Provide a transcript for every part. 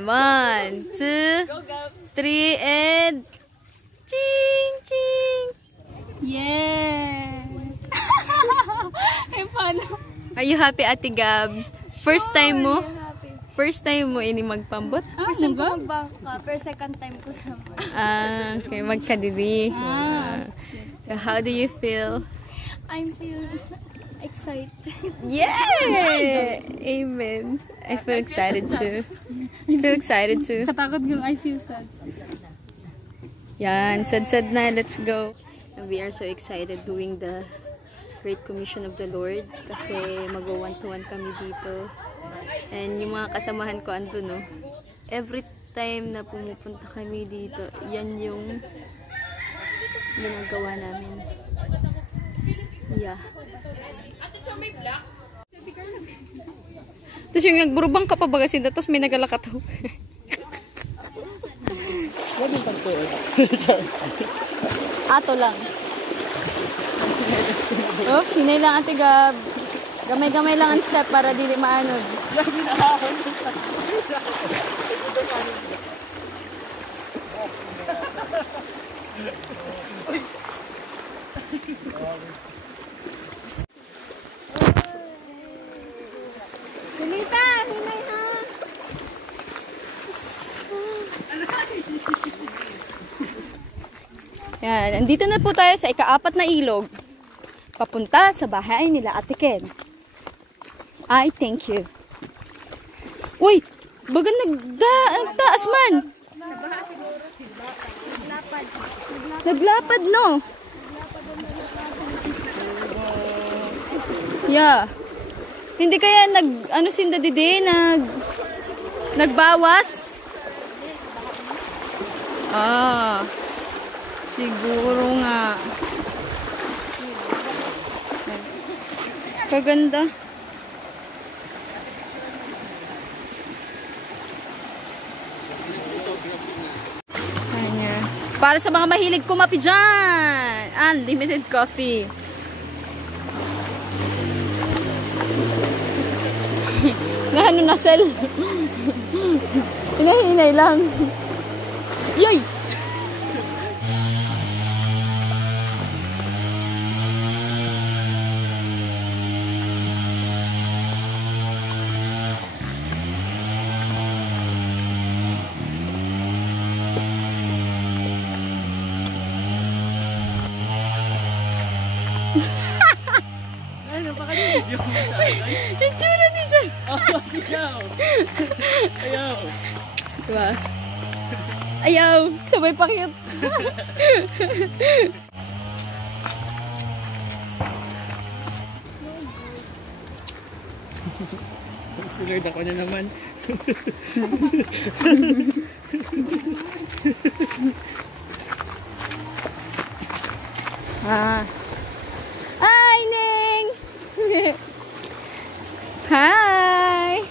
One, two, three, and ching ching. Yeah. Are you happy, Ate Gab? First time mo? First time mo ini magpambot? First time ko magbangka, pero second time ko naman. Okay, magkadidi. So how do you feel? I'm feeling excited. Yeah! Amen. I feel excited too. Sa takot yung I feel sad. Yan, sad na. Let's go. And we are so excited doing the Great Commission of the Lord kasi mag-1-to-1 kami dito. And yung mga kasamahan ko andun, no? Every time na pumupunta kami dito, yan yung ginagawa namin. Yeah. Tapos yung nagburubang ka pa bagasin, tapos may nagalakataw. Ato lang. Oops, sinay lang, Ate Gab. Gamay-gamay lang ang step para dili maanod. Kulita, hinay ha. Yan, andito na po tayo sa ika-4 na ilog. Papunta sa bahay nila Ate Ken. I thank you. Uy! Baga nagtaas man! Naglapad, no? Yeah. Hindi kaya sinda dide, nagbawas? Siguro nga. Kaganda. Ayan. Para sa mga mahilig kumapi dyan. Unlimited coffee. Ano na sel? Hinahinay lang. Yay! Ano pa kayo video mo sa akin? Yung tsura ni dyan. Ayaw. Diba? Ayaw. Sabay pakit. Sunod ako na naman. Hi, Ning! Hi!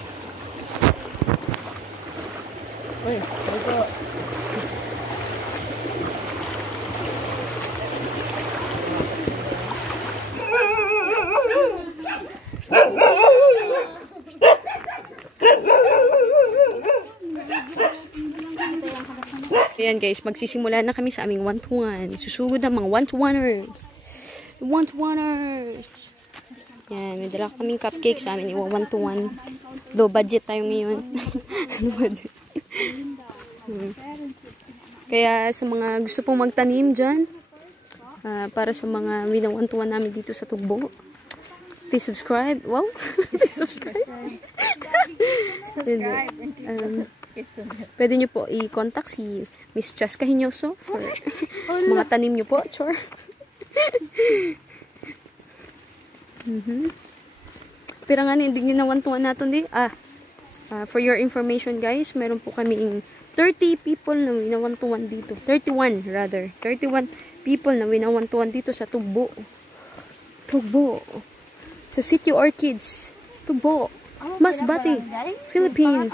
Uy, ito. Ayan guys, magsisimula na kami sa aming 1-to-1. Susugod ang mga 1-to-1ers. 1-to-1ers. Yan, may dala kaming cupcake sa amin. 1-to-1. Low budget tayo ngayon. Kaya sa mga gusto pong magtanim dyan, para sa mga winang 1-to-1 namin dito sa Tugbo, please subscribe. Wow! Please subscribe. Pwede nyo po i-contact si Miss Cheska Hinyoso for mga tanim nyo po. Chor. Pero nga hindi na 1-to-1 natin di. For your information guys, meron po kaming 30 people na wina 1-to-1 dito. 31 rather. 31 people na wina 1-to-1 dito sa Tugbo. Tugbo. Sa City Orchids. Tugbo. Masbate, Philippines.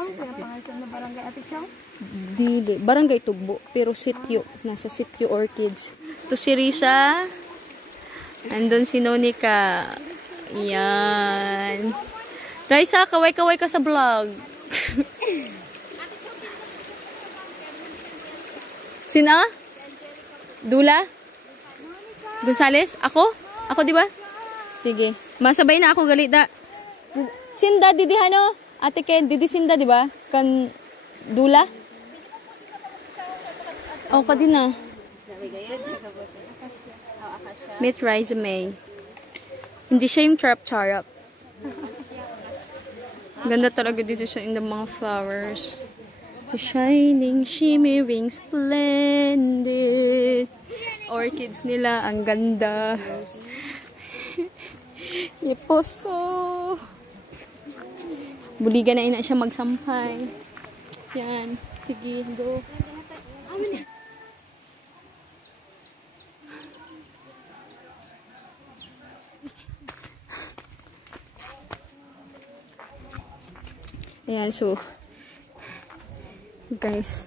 Dili, Barangay Tugbo, pero sitio, nasa Sitio Orchids. To si Risa. Andun si Nonica. Yan. Raisa, kaway-kaway ka sa vlog. Sina? Dula? Gonzales? Ako? Ako, di ba? Sige. Masabay na ako, galita. Sinda, didihano? Ate Ken, didi Sinda, di ba? Kan Dula? Ako ka din na. Meet Raisa May. Hindi siya yung charap-charap. Ganda talaga dito sa in the mga flowers. Shining, shimmering, splendid. Orchids nila, ang ganda. Yeposo. Buligan na ina siya magsampay. Yan. Sige, go. Ayan, so guys,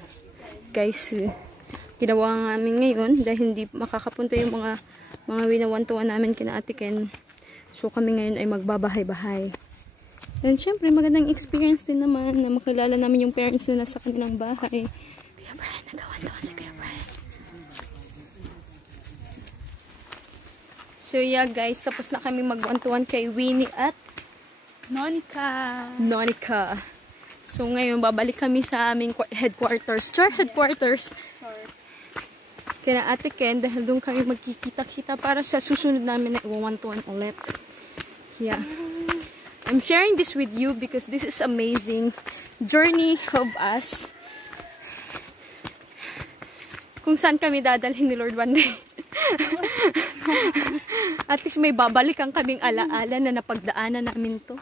ginawa nga namin ngayon dahil hindi makakapunta yung mga winawantuan namin kina Ate Ken. So kami ngayon ay magbabahay-bahay. And syempre magandang experience din naman na makilala namin yung parents na nasa kanilang bahay. Kuya Brian, nagawantuan si Kuya Brian. So yeah guys, tapos na kami magwantuan kay Winnie at Nonica. So ngayon babalik kami sa aming headquarters. Headquarters. Kaya Ate Ken dahil doon kami magkikita-kita para sa susunod namin na iwawantuan ulit. Yeah. I'm sharing this with you because this is amazing journey of us. Kung saan kami dadalhin ni Lord one day. At least may babalikan kaming alaala na napagdaanan namin to.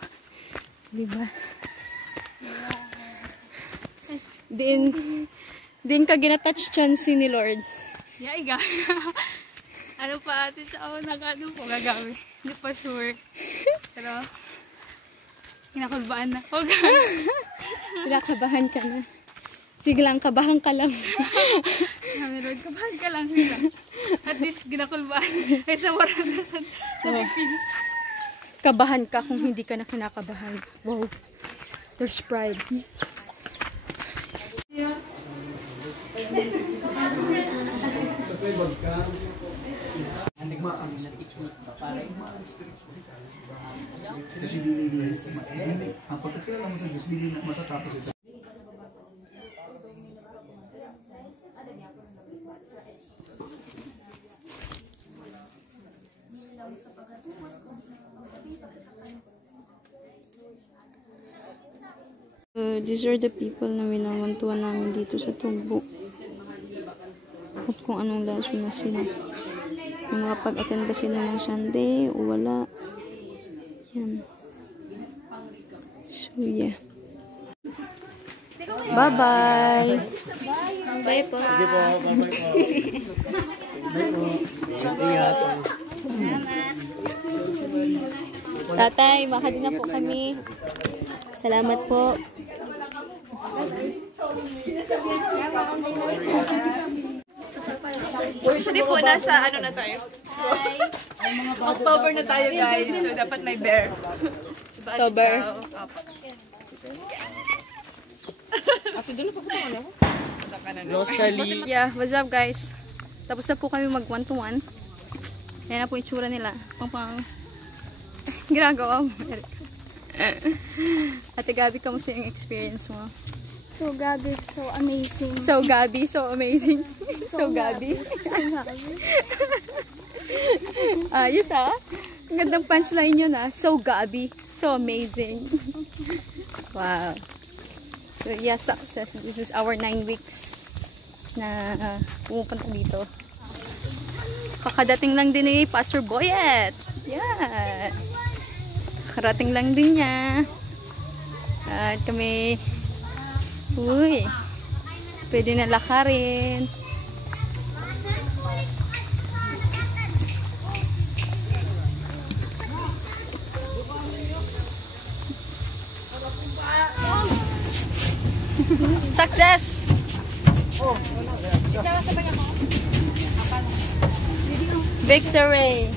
Diba? Din ka ginatouch chance ni Lord. Yeah, iga. Ano pa ate sa ako nag-ano po gagawin. Hindi pa sure. Pero, kinakulbaan na. Kinakabahan ka na. Sige lang, kabahan ka lang. Kami Lord, kabahan ka lang. At least, kinakulbaan. Ay, sa wala na sa Philippines. Kabahan ka kung hindi ka na kinakabahan. Wow. There's pride. These are the people na winawantuan namin dito sa Tugbo. At kung anong laso na sila. Kung nakapag-attend ba sila ng Sunday o wala. Yan. So, yeah. Bye-bye! Bye po! Sige po, bye-bye po. Tatay, makadi na po kami. Salamat po. Usually po, nasa ano na tayo? Hi! October na tayo guys, so dapat may bear. October. Rosalie. Yeah, what's up guys? Tapos na po kami mag 1-to-1. Yan na po yung tsura nila. Pang ginagawa mo. Ate Gabi, kamusta yung experience mo? So, Gabi, so amazing. So Gabi, so amazing. So Gabi. So, Gabi. Ayos ah. Ang gandang punchline yun ah. So Gabi, so amazing. Wow. So yeah, success. This is our 9 weeks na pumupunta dito. Kakadating lang din ni Pastor Boyet. Yeah. Karating lang din niya. At kami, uy, pwede na lakarin. Success! Victory!